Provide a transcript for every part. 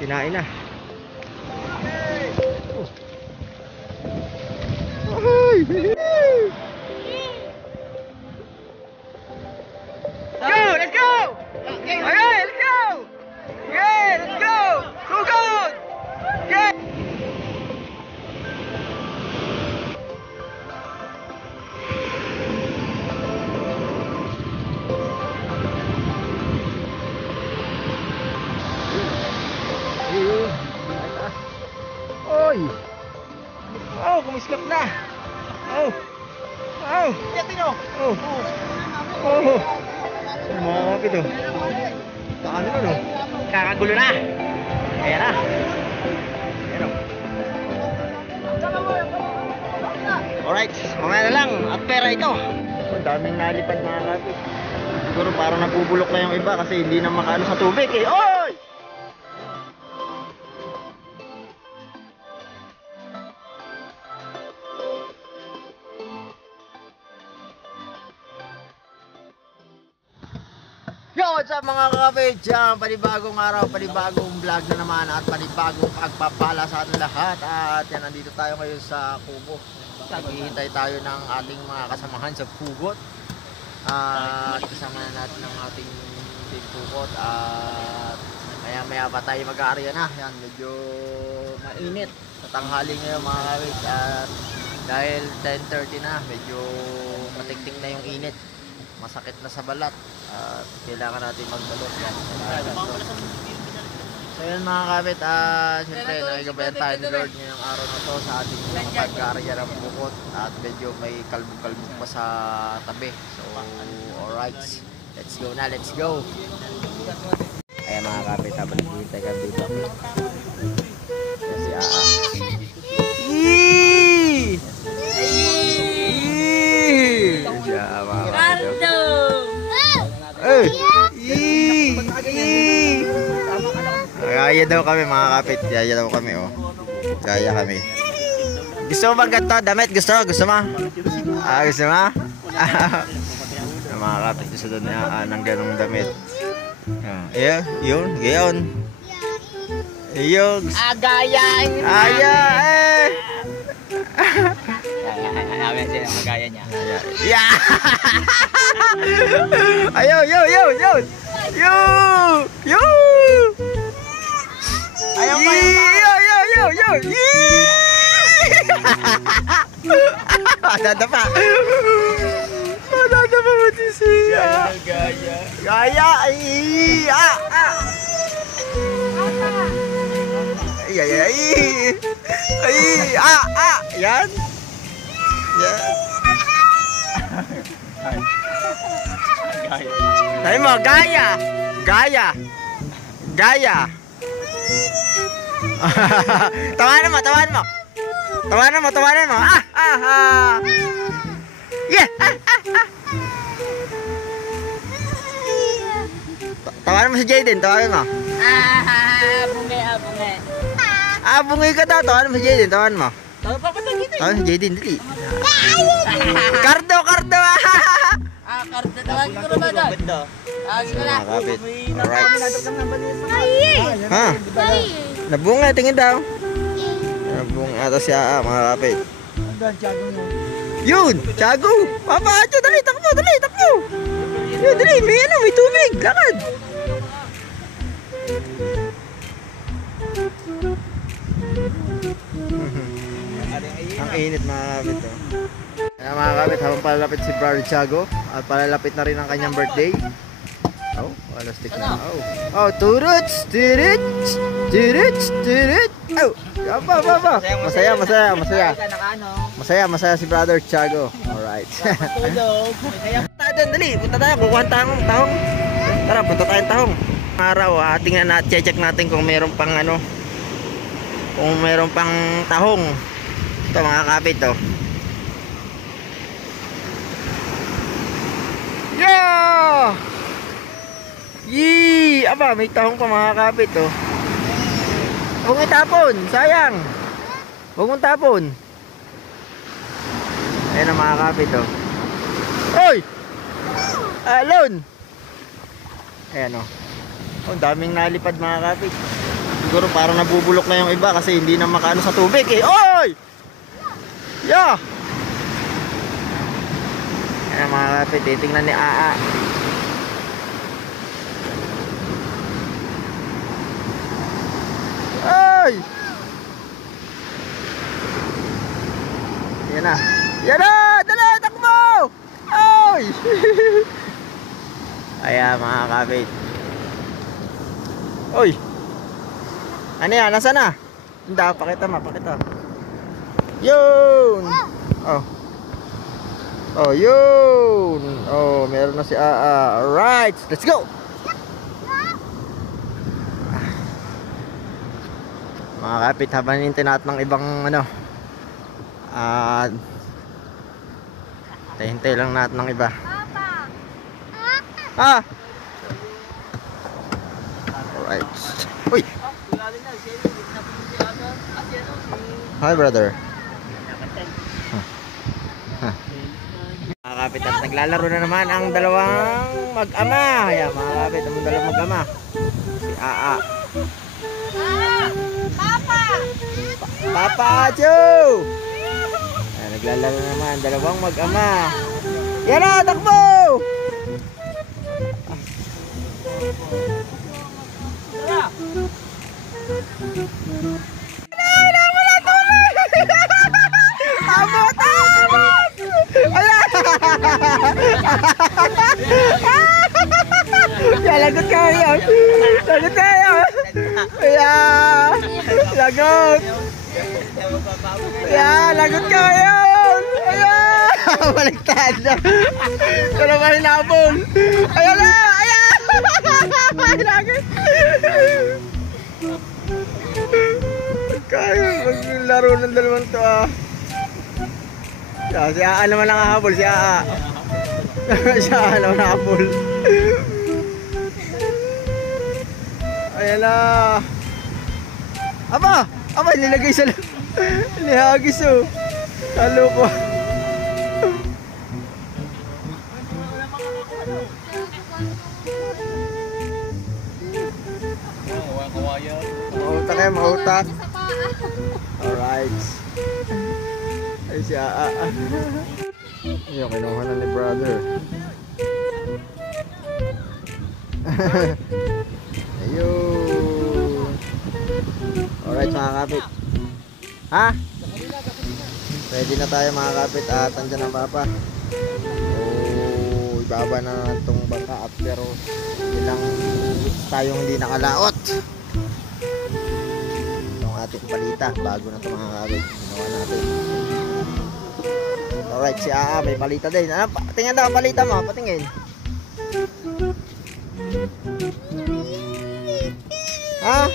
Kinain na. Ay! Go! Let's go! Okay, let's go! Okay, let's go! Go, go! Okay! Oy! Oh, kumislap na! Oh! Oh! Oh! Oh! Mga kapit oh. Paano nun oh? Kakagulo na! Ayan na! Ayan oh. Alright, mamaya na lang at pera ito. Ang daming nalipad mga kapit. Siguro parang nabubulok na yung iba kasi hindi na makaano sa tubig eh. Oy! Yo, what's up mga kakapit? Diyan, panibagong araw, panibagong vlog na naman at panibagong pagpapala sa ating lahat. At yan, nandito tayo ngayon sa Kubo. Naghihintay tayo ng ating mga kasamahan sa Kugot. At kasama na natin ang ating team Kugot. At maya maya pa tayo mag-aarya na. Yan, medyo mainit sa tanghali ngayon mga kakapit. At dahil 10:30 na, medyo matikting na yung init. Masakit na sa balat at kailangan natin magbalot yan. So yun mga kapit, siyempre nakigabayan tayo ni Lord ngayong araw na to sa ating pagkakarya ng bukot at medyo may kalbog-kalbog pa sa tabi. So alright, let's go na, let's go. Ayan mga kapit, habang naghihintay kami dito si Aa. Gaya daw kami mga kapit. Gaya daw kami oh. Gaya kami. Gusto mo bang ganito? Damit? Gusto mo? Gusto mo? Gusto mo? Mga kapit. Gusto doon niya ng ganong damit. Ayan. Yun. Gayon. Ayun. Gaya. Aya eh. Hanapin siya yung magaya niya. Yeah. Ayaw, yo. Ayaw pa. Yo. Dadapa. Dadapa mo siya. Gaya. Yan. Tayo mo, gaya. Tawanan mo. Yeah. Tawanan mo si Jaden, tawanan mo. Bungi. Bungi ka daw, tawanan mo si Jaden, tawanan mo. Tawanan si Jaden, dali. Cardo. Kardo tawagin ko naman doon. Sige na. Kapit. Alright. Ha? Nabunga, tingin daw. Nabunga ata siya, mga kapit. Yun, Tiago. Papa, dali, takbo. Yun, dali, may tubig. Lakad. Ang init mga kapit. Kaya mga kapit, habang palalapit si Brother Tiago at palalapit na rin ang kanyang birthday. Oh, alas stick na. Oh, turuts. Oh, apa. Masaya si Brother Tiago. Alright. Dali, punta tayo. Kukuha tayong tahong. Tara, punta tayong tahong. Araw, tingnan natin, check natin kung meron pang tahong. Ito mga kapit oh. Yeah! Yee! Aba, may tahong pa mga kapit oh. Huwag mong tapon, sayang. Huwag mong tapon. Ayan ang mga kapit oh. Oy! Alon! Ayan oh. Oh, daming nalipad mga kapit. Siguro parang nabubulok na yung iba kasi hindi na makaano sa tubig eh. Oy! Yeah! Ayan mga kapit, titingnan ni Aa. Ay! Yan na. Yan na! Dali! Takbo! Ay! Ayan mga kapit. Oy! Ano yan? Nasaan na? Hindi, pakita ma, pakita. Yun! Oh. Oh, yun! Oh, meron na si Aa. Alright! Let's go! Mga kapit, habang hinintay natin ng ibang ano, hintay lang natin ng iba. Ah! Alright. Uy! Hi brother. Mga kapit, at naglalaro na naman ang dalawang mag-ama. Ayan mga kapit, ang dalawang mag-ama. Si Aa. Papa Joe! Ayan, naglalaro na naman ang dalawang mag-ama. Yan na, takbo! Abot! Abot! Ayan! Lagot ka yun! Lagot ka yun! Ayan! Lagot! Ayan! Lagot ka yun! Ayan! Baliktad na! Ito naman hinabol! Ayan na! Ayan! Lagot! Kaya maglaro ng dalawang to ah. Si Aa naman nakahabol, si Aa. Si Aa naman nakahabol. Ayan na. Aba! Aba, nilagay sa nihagis oh. Talo ko. Mautak kayo, mautak. Alright. Ay si Aa. Ayun, kinuha na ni brother. Ayun. Alright mga kapit. Ha? Ready na tayo mga kapit at andyan ang papa. Oh, ibaba na itong bangka at pero ilang weeks tayong hindi nakalaot. Itong ating palita. Bago na ito mga kapit. Ginawa natin. Alright, si Aa may palita din. Ano, tingnan daw palita mo, patingin. Ha?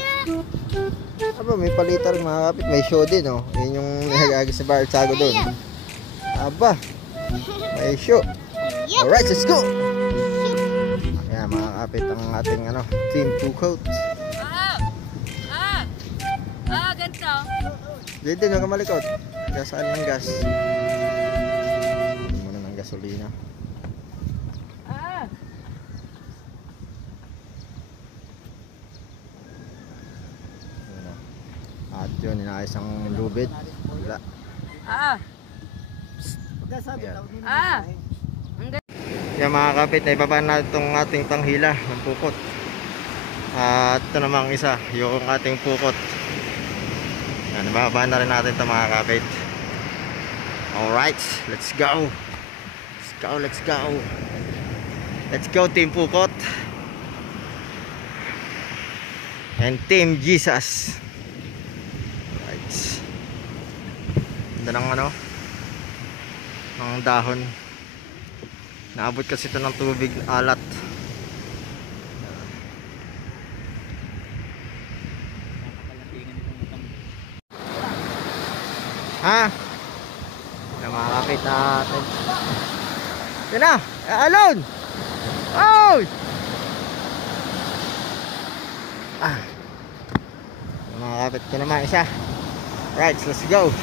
Aba, may palita rin mga kapit. May show din oh. Yun yung nagagis sa bar sago doon. Aba, may show. Alright, let's go. Ayan mga kapit ang ating ano, team 2 coat. Ganito. Dito nyo kamalikot. Gasaan ng gas. Muna ng gasolina. At yun, inaayos ang lubid. Wala. Yan mga kapit, naibaba na itong ating tanghila ng pukot. At ito namang isa, yung ating pukot. Yan, nababa na rin natin ito mga kapit. Alright, let's go. Let's go, let's go. Let's go Team Pukot. And Team Jesus. Alright. Ganda ng ano, ng dahon. Naabot kasi ito ng tubig alat. Ha? Mga kapit natin. Yan na! Alon! Oy! Mga kapit ko naman isa. Right, let's go!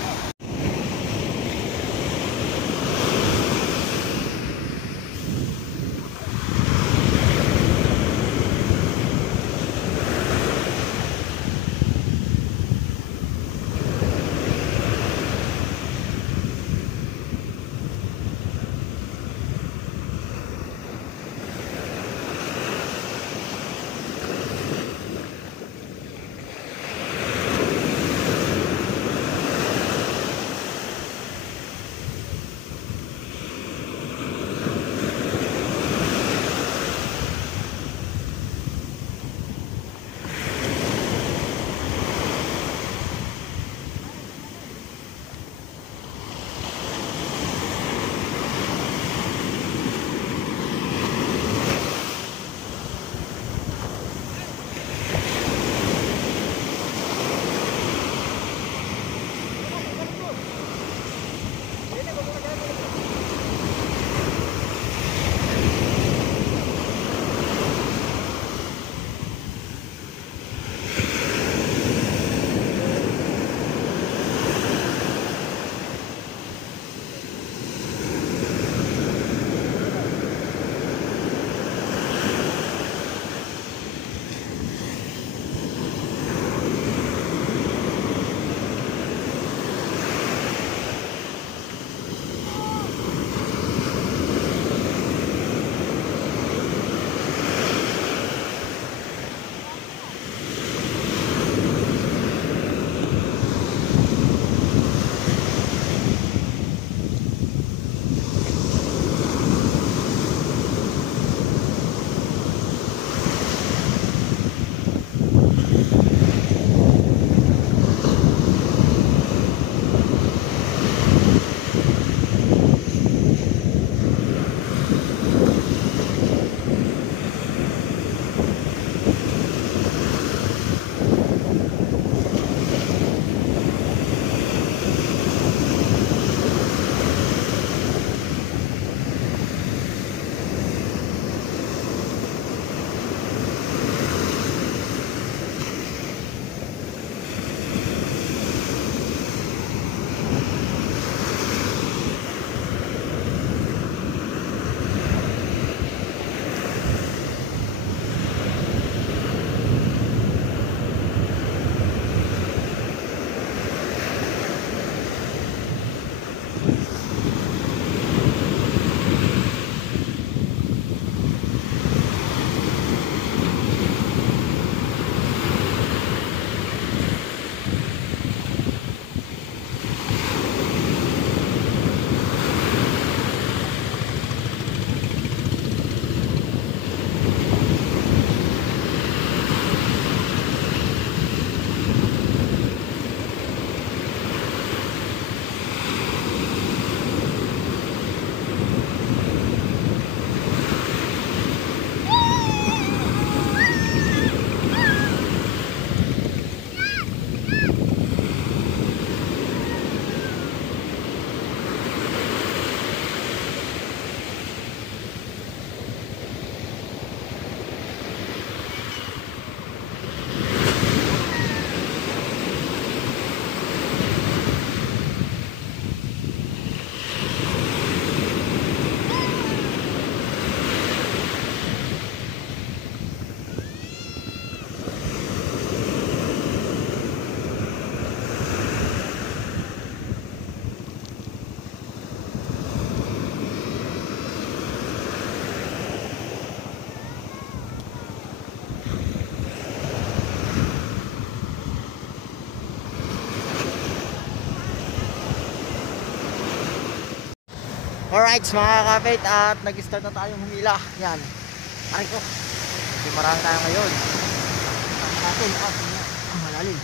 Alright mga kapit, at nag-start na tayong humila. Yan. Aray ko. Medyo marami tayo ngayon. Sama natin. Malalim.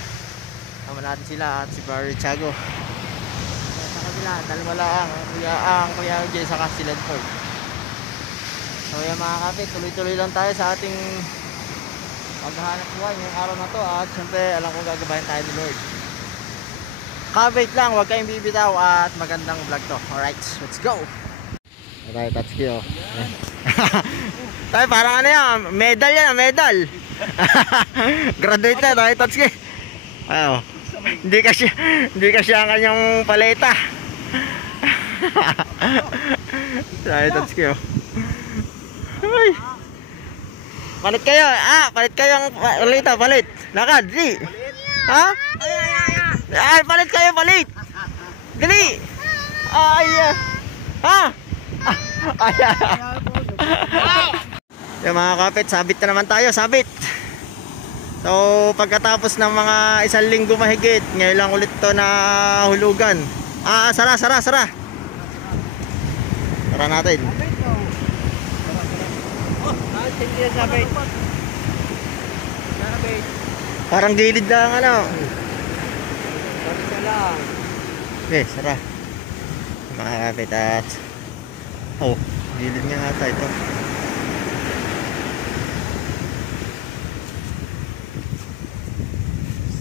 Sama natin sila at si Barry Tiago. Sa kabila, dalawa lang. Ang Kuya Jay saka si Ledford. So yan mga kapit, tuloy-tuloy lang tayo sa ating paghahanap buhay ngayong araw na to. At syempre, alam ko gagabayan tayo ni Lord. Kapit lang, huwag kayong bibitaw at magandang vlog to. Alright, let's go! Alright, that's cute. Tayo parang ano yan, medal yan, medal. Graduate na, tayo Tatsuki. Ayo. Hindi kasi ang kanyang paleta. Tayo Tatsuki. Uy. Palit kayo, palit kayo ang paleta, palit. Lakad, di. Ha? Ay, palit kayo, palit. Dali. Ay, ha? Ay, yung mga kapit, sabit na naman tayo, sabit. So pagkatapos ng mga 1 linggo mahigit, ngayon lang ulit to na hulugan. Sara natin. Parang gilid lang ano. Okay, sara mga kapit. At gilid nga ata ito.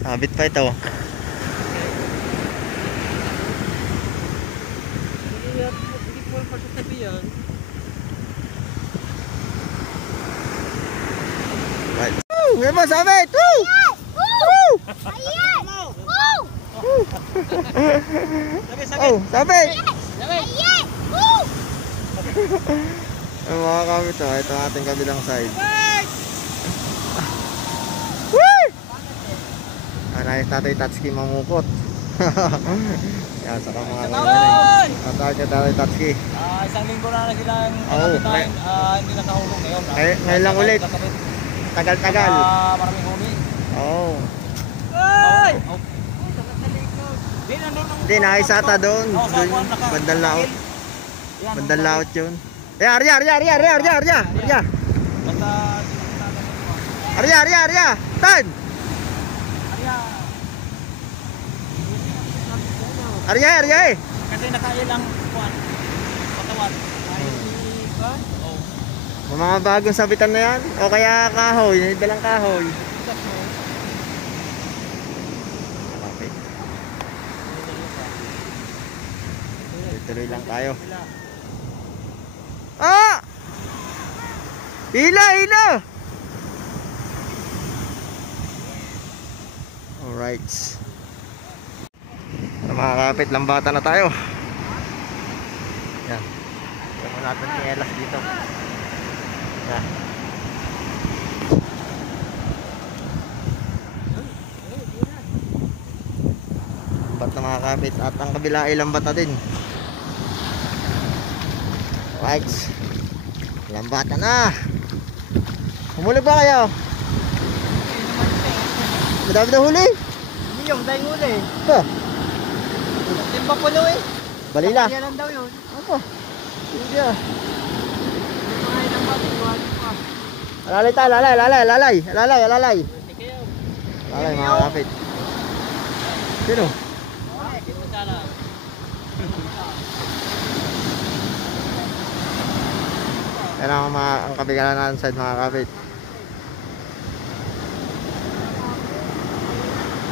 Sabit pa ito. Right. Woo! May sabit! Woo! Woo! Ayan! Woo! Sabit! Ayan! Woo! Ang mga kapit, ito ang ating kabilang side. Nais Tatay Tatsuki mamukot. Yan, saka mga nanay. Tatay Tatsuki. 1 linggo na silang kapitan, hindi nakahulog ngayon. Ngayon lang ulit. Tagal-tagal. Maraming huli. Oo. Ay! Hindi, nakisata doon. Bandang laot. Bandang laot yun. Arya! Arya! Tan! Arya eh. Kasi nakailang kuwan. Patawan. Mga bagong sabitan na yan. O kaya kahoy. Dalang kahoy. Okay. Tuloy lang tayo. Hila! Alright. Mga kapit, lambatan na tayo. Yan. Ito natin kinelas dito. Yan. Lambat na mga kapit. At ang kabila ay lambat na din. Right. Lambatan na. Humuli ba kayo? Madami na huli. Yung dahil huli. Timba pulo eh. Balila. Yan lang daw yun. Ako. Sige. Mga ilang batik. Alalay tayo, alalay mga kapit. Sino? Yan ang kabigalan natin side mga kapit.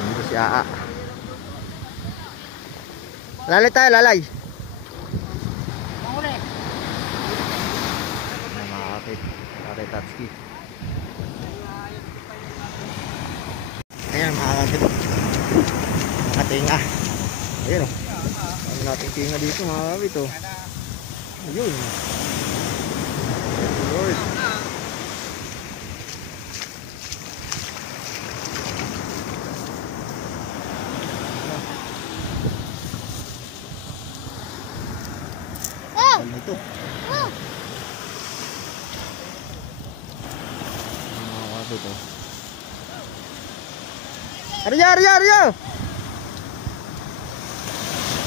Ano si Aa? Alalay tayo, alalay. Mga kapit. Tatay Tatsuki. Ayan mga kapit. Nakatinga. Ayan o. Ano natin tinga dito mga kapit o. Ayun. Lord. Ano ito? Mga kapit o. Arya!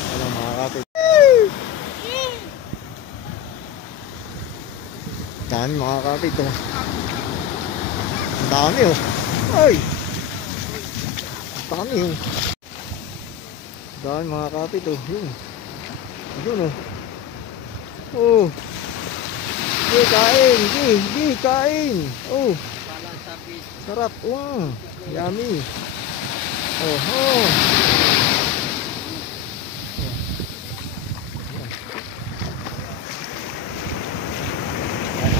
Ano mga kapit? Dami mga kapit oh. Ang dami oh. Ay! Ang dami oh. Dami mga kapit oh. Yun. Yun oh. Oh. Di kain. Di kain. Oh. Sarap. Yummy. Oh. Oh.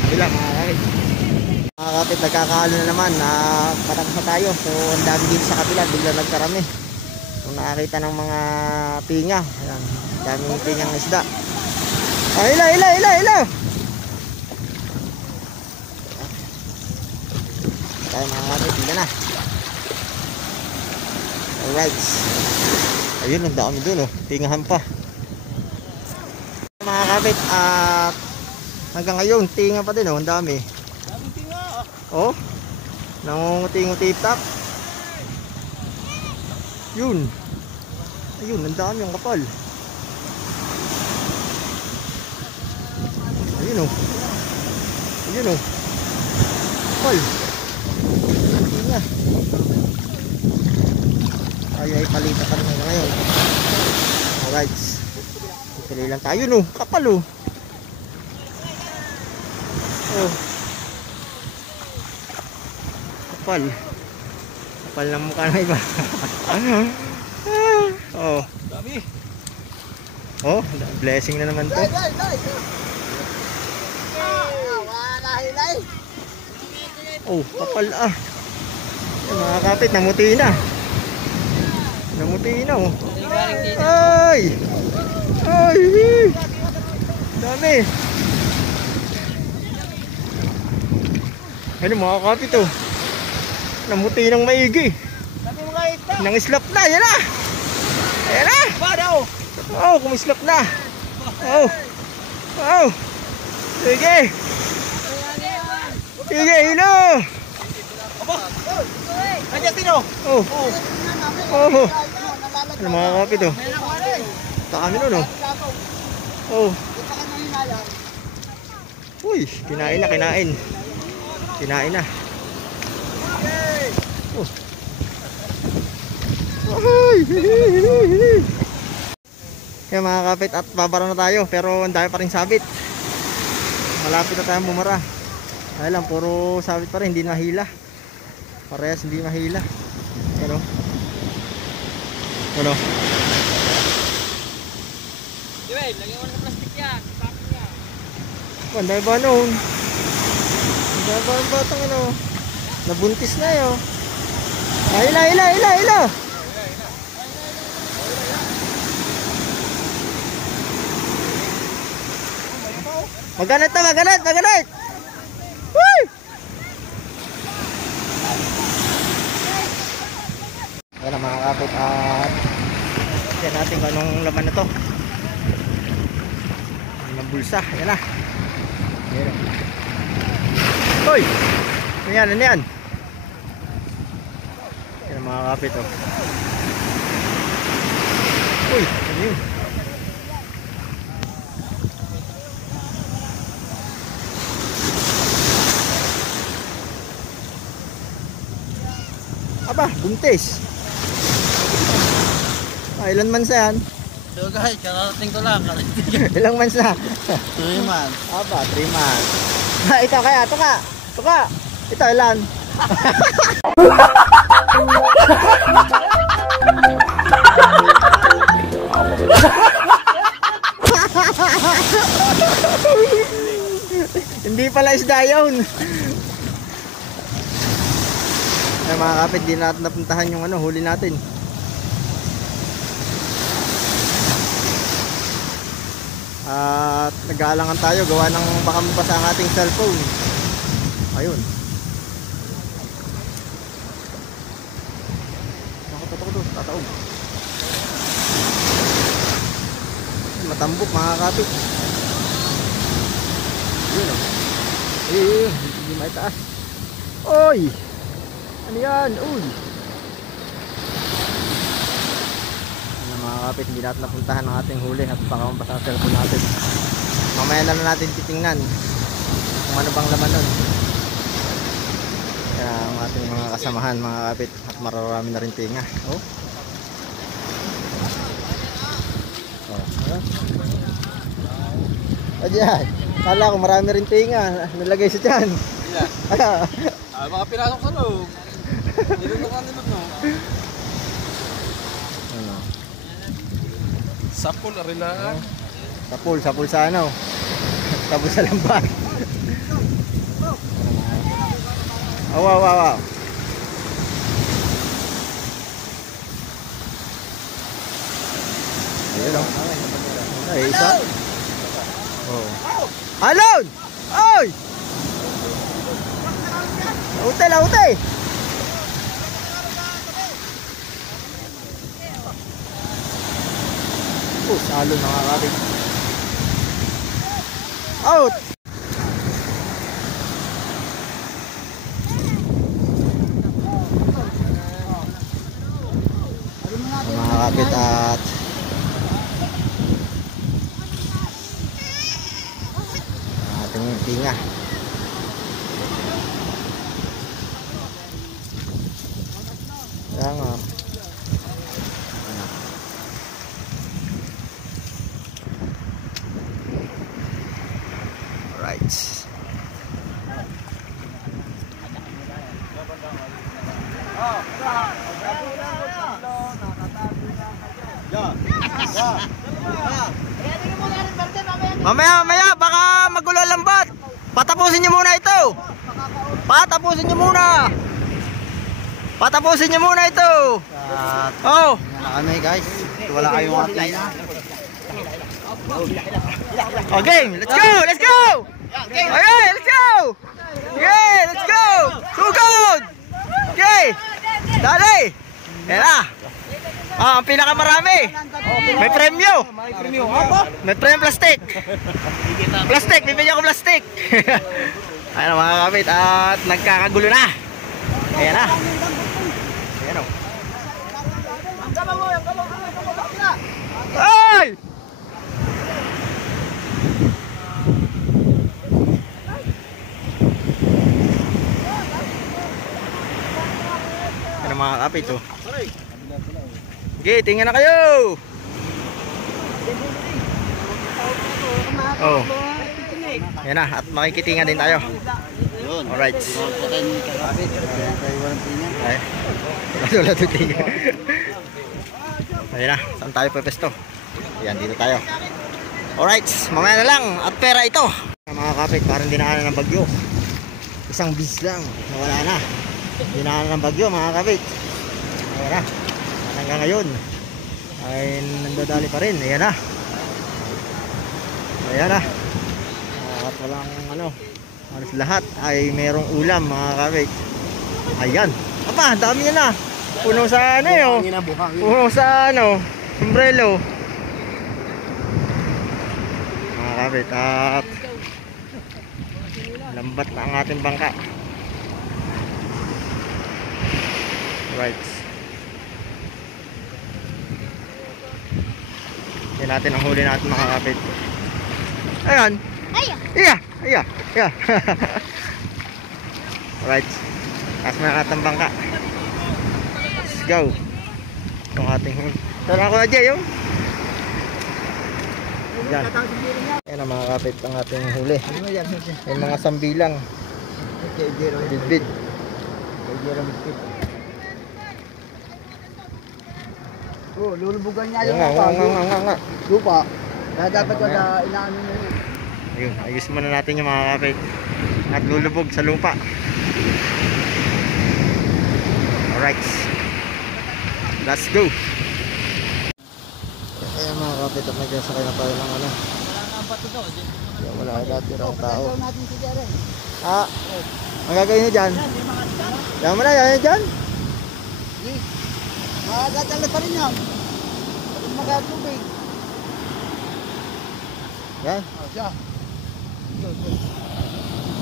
Bilang mga kapit. Mga kapit, nagkakaalo na naman. Patapos na tayo. So, ang dami dito sa kapila. Bigla nagkarami. Kung nakakita ng mga pinga. Ayan. Daming pinyang isda. Ila. Tayo mga kapit. Bigla na. Alright. Ayun, ang dami dun oh. Pingahan pa. Mga kapit, hanggang ngayon, tinga pa din oh. Ang dami. Daming tinga. Oh, nangunguti-nguti-tap. Yun. Ayun, ang dami ang kapal. Ayun oh. Ayun oh. Kapal. Ayun na. Ay, palitan pa naman ngayon. Alright. Pili lang tayo no. Kapal oh. Oh. Kapal. Kapal ng mukha na iba. Oh. Dami. Oh, blessing na naman to. Oh, kapal ah. Yan, mga kapit, namuti na. Namuti na oh. Ay! Ay! Dami. Ano mga kapit oh. Namuti ng maigi. Dami mga ita. Nang islap na, yan na. Ayan na. Badaw. Oh, kumislap na. Oh. Oh. Sige. Sige, hilo. Andiyan tino. Oh. Oh. Ano mga kapit oh. Takami nun oh. Oh. Uy, kinain na, kinain. Kinain na. Oh. Ay. Kaya mga kapit, at babara na tayo, pero ang dami pa rin sabit. Malapit na tayong bumara. Ay lang, puro sabit pa rin, hindi mahila. Parehas hindi mahila. Ano? Ano? Diwel, lagyan mo ng plastic yan. Bakit niya? Panday ba noon? Panday ba ang batang ano? Nabuntis na yun. Ay, ila. Maganit. Woo! Ayan na mga kapit, at yan natin kung anong laman na to. Ang bulsa, ayan na. Ayan. Hoy! Ano yan? Ayan mga kapit oh. Uy, ano yun? Aba, buntis. Ilan months na yan? So guys, kakarating ko lang. Ilang months na? 3 months. Aba, 3 months. Ito kaya, ito ka. Ito ilan? Hindi pala isda yun. Ay mga kapit, di natin napuntahan yung huli natin. At nag-aalangan tayo, gawa ng baka mabasa ang ating cellphone. Ayun. Tataog. Matambok mga kapit. Yun oh. Hindi maitaas. Oy! Ano yan? Uy! Ano mga kapit, hindi natin napuntahan ang ating huli at baka mabasa ang cellphone natin. Mamaya na natin titingnan kung ano bang laman nun. Kaya ang ating mga kasamahan mga kapit at mararami na rin tinga. Oh. Ayan, kala ko marami rin tinga nilagay sa tiyan. Mga pinasok sa loob. Nilunok ka no? Ano? Sapul, arilaan. Sapul sa ano? Sapul sa lambat. Wow. Ayun o. Ay, isa. Oh. Alon! Oy! Laute! Alon mga kapit. Out! Mga kapit at ating tinga. Kaya nga. Alright. Mamaya, baka magulo ang lambat. Patapusin nyo muna ito. Patapusin nyo muna ito. Oh. Na kami guys. Wala kayong mga tinga. Okay, let's go. Okay, let's go. Sugod. Okay. Dali. Yan na. Ang pinakamarami. May premyo. May premyo plastic. Bibigyan ko plastic. Ayan mga kapit at nagkakagulo na. Ayan na. Ayan o. Ay! Ayan mga kapit o. Okay, tingnan na kayo. Oh. Yan na, at makikitingan din tayo. Alright. Ay, wala titingan. Ayan na, saan tayo pepesto? Yan, dito tayo. Alright, mamaya na lang. At pera ito. Mga kapit, parang dinaanan ng bagyo. Isang bis lang, nawala na. Dinaanan ng bagyo mga kapit. Ayan na. Hanggang ngayon ay nandadali pa rin. Ayan na. At walang halos lahat ay merong ulam mga kapit. Ayan. Aba, dami yan na. Puno sa puno sa sombrero. Mga kapit, at lambat na ang ating bangka. Right. Yan natin ang huli natin mga kapit. Ayan. Iya. Alright. Taas na natin bangka. Let's go. Itong ating huli. Tara ako na dyan yung. Yan. Yan ang mga kapit ang ating huli. Yung mga sambilang. Bidbid. Oh, lulubugan niya yung lupa. Kaya dapat wala inaano mo yun. Ayun, ayos muna natin yung mga kapit. At lulubog sa lupa. Alright. Let's go. Ayan mga kapit, at nagsasakay na tayo ng ano. Wala ka dati raw tao. Ang gagawin nyo dyan? Yan mo na, yan dyan? Magagalit pa rin yan. Magatubig. Yan. Siya.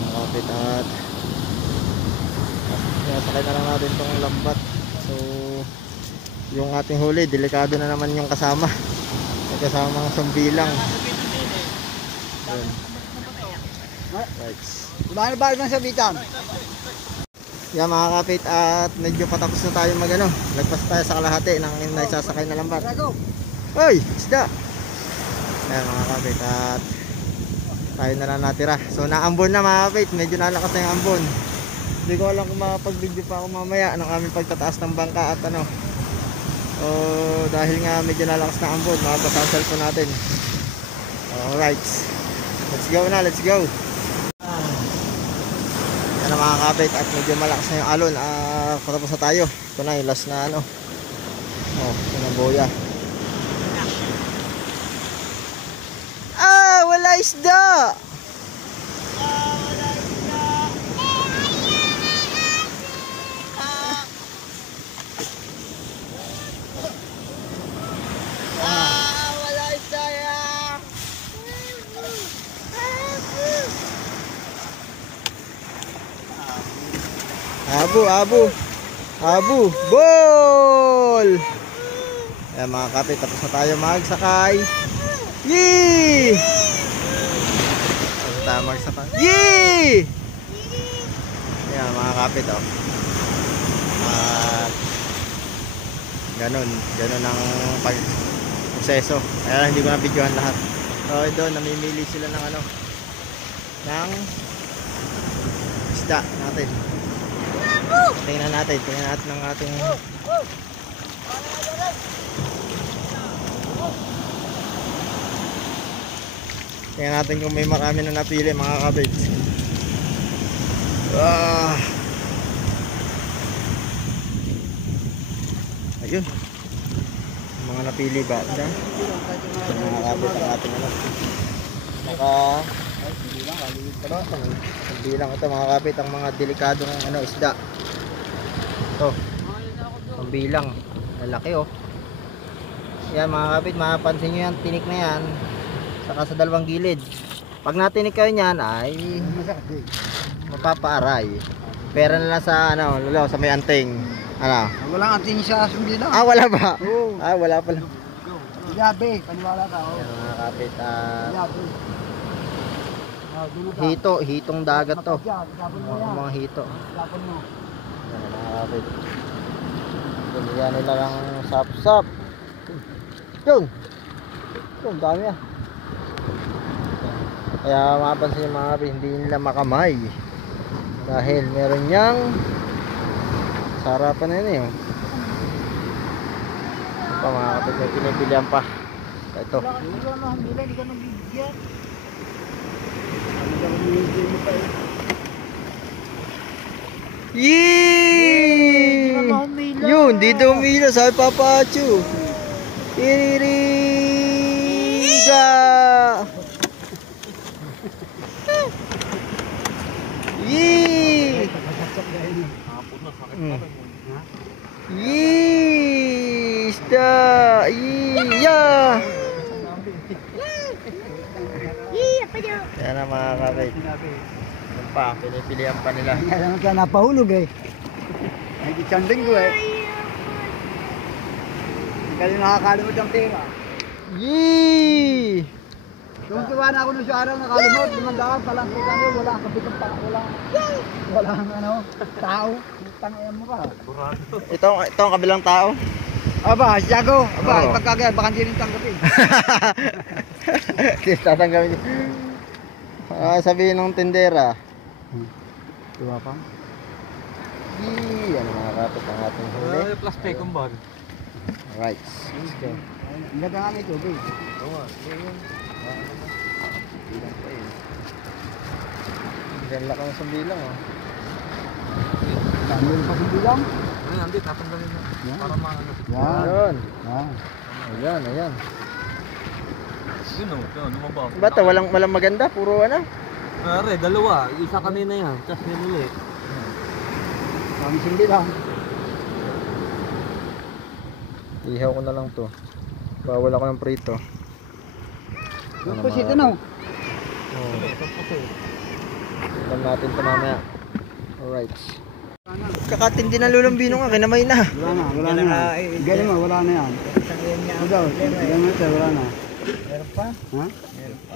Kapit at sinasakay na lang natin itong lambat. So yung ating huli, delikado na naman yung kasama. May kasamang sambilang. Right. Bahan na bahan sa bitan. Yan mga kapit, at medyo patapos na tayo mag ano. Lagpas tayo sa kalahati ng naisasakay na lambat. Hoy, isda. Yan mga kapit, at tayo na lang natira. So naambon na mga kapit, medyo nalakas na yung ambon. Hindi ko alam kung makapag-video pa ako mamaya ng aming pagtataas ng bangka at ano. Dahil nga medyo nalakas na ambon, makapasa ang cellphone natin. Alright, let's go na, let's go. Yan na mga kapit, at medyo malakas na yung alon. Patapos na tayo. Ito na yung last na ano. Ito na boya. Wala isda. Wala isda yan. Abu, ball! Ayan mga kapit, tapos na tayo magsakay. Yee! Tapos tayo magsakay. Yee! Ayan mga kapit, oh. At ganun ang proseso. Kaya hindi ko na videohan lahat. So doon, namimili sila ng ano, ng isda natin. Tingnan natin ng ating tingnan natin kung may marami na napili mga kabit. Ayun, mga napili ba dyan? Mga kabit ang ating ano, bilang ito mga kapit, ang mga delikadong ano, isda. Ito, ang bilang lalaki oh. Yan mga kapit, mapapansin nyo yan, tinik na yan, saka sa dalawang gilid. Pag natinik kayo nyan ay mapapaaray. Pera na lang sa ano, lalo, sa may anting ano. Walang ating sa sumbilang. Wala ba? Wala pala. Yabe, paniwala ka. Yan mga kapit, Yabe. hitong dagat to. Mga hito. Tapon mo. Yan mga kapit. Yan nila lang sap-sap. Yun, dami ah. Kaya mapapansin yung mga kapit, hindi nila makamay. Dahil meron niyang sarapan na yun eh. Ito pa mga kapit, may pinipilihan pa. Ito. Yee! Yun, di daw umila, sabi Papa Achu. Iririga! Yee! Yee! Isda! Yee! Yeah! Yan na mga kapit. Yan pa, pinipilihan pa nila. Kaya naman ka napahulog eh. Ay, di chanding ko eh. Hindi ka rin nakakalimot ang pera. Yee! Tuwan na ako nung sa araw nakalimot. Limandaan palang kita nyo. Wala ang kapitang pa. Wala ang ano, tao. Tangayan mo ka. Ito ang kabilang tao. Aba, Siago. Aba, Oo. pagkagaya, baka hindi rin tanggapin. Tatanggapin niyo. Sabihin ng tindera. Diba pa? Yee! Yan mga kapit ang ating huli. Plastic kung bag. Alright, let's go. Ang ganda nga nito, babe. Oo nga. Bilang pa yun. Ganda ka sa bilang oh. Meron pa sa bilang. Ay, hindi, tatanggalin na. Yan. Para maano. Ayun. Yan. Ayan. Yun o, lumabas. Ba't walang maganda? Puro ano? Pare, dalawa. Isa kanina yan. Tapos yun ulit. Kami sa bilang. Ihaw ko na lang to. Bawal ako ng prito. Yung kusito na. Oh. Alam natin ito mamaya. Alright. Kakatindi ng lulambino nga, kinamay na. Wala na. Galing mo, wala na yan. Ikaw, wala na. Meron pa? Ha?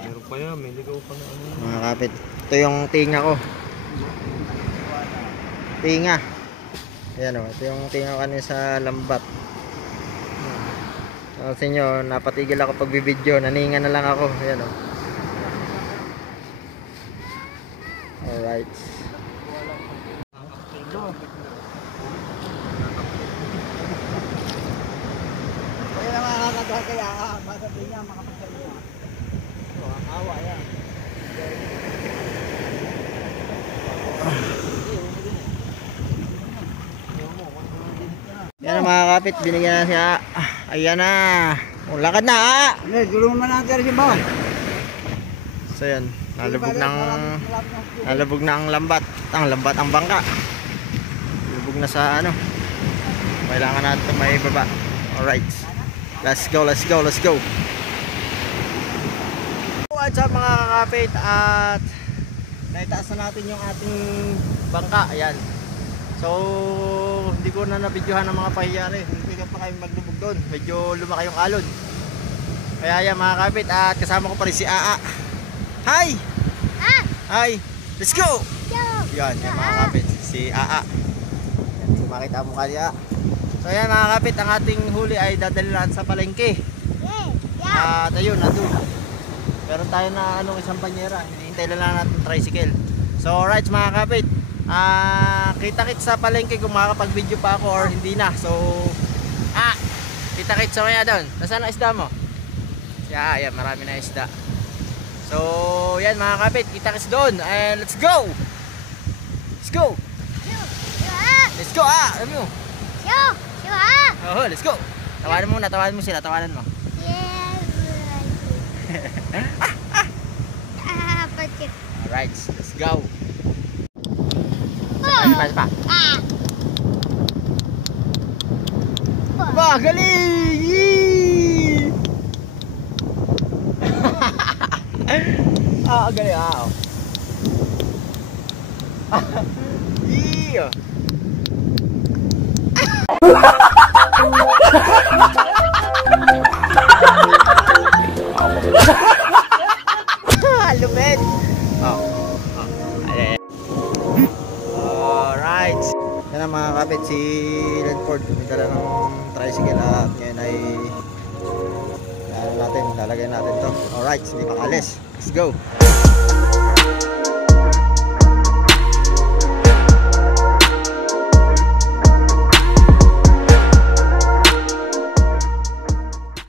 Meron pa yan, may ligaw pa na ano. Mga kapit. Ito yung tinga ko. Tinga. Ayan o. Ito yung tinga ko kanina sa lambat. Sa inyo, napatigil ako pagbibideo. Naninga na lang ako. Ayan o. Alright. Kaya naman nakakagawa kaya masabi niya makapagsalita. Ang awa yan. Yan na mga kapit, binigyan na siya. Ayan na. O, lakad na Hindi, tulungan mo natin si Boss. So yan, nalubog na ang lambat. Ang lambat ang bangka. Lubog na sa ano. Kailangan natin ito may baba. Alright. Let's go, let's go, let's go. What's up mga kakapit, at naitaas na natin yung ating bangka. Ayan. So hindi ko na nabidyohan ng mga pangyayari. Hindi ka pa kayo maglubog doon. Medyo lumaki yung alon. Kaya yan mga kakapit, at kasama ko pa rin si Aa. Hi! Ah! Hi! Let's go! Yo! Yan, yan mga kakapit, si Aa. Yan, so makita mo kanya. So yan mga kakapit, ang ating huli ay dadalilan sa palengke. Yeah! Yeah! At ayun, nandun. Meron tayo na isang banyera. Hinihintay lang natin ng tricycle. So alright mga kapit, kita-kits sa palengke kung makakapag-video pa ako or hindi na. So kita-kits sa kaya doon. Nasaan ang isda mo? Yeah, yan, marami na isda. So yan mga kapit, kita-kits doon. And let's go! Let's go! Yo! Ah! Let's go! Alam mo? Yo! Yo! Ah! Oh, let's go! Tawanan mo na, tawanan mo sila, tawanan mo. Yes! Ah! Pagkit! Alright, let's go! Oh! Pa. Ah! Ba, galing! Yee! Galing. Oh. Yee! Lupit! Alright. Yan ang mga kapit, si Lenford. Kumidala ng tricycle at ngayon ay lalagay natin to. Alright, hindi pa kalis. Let's go.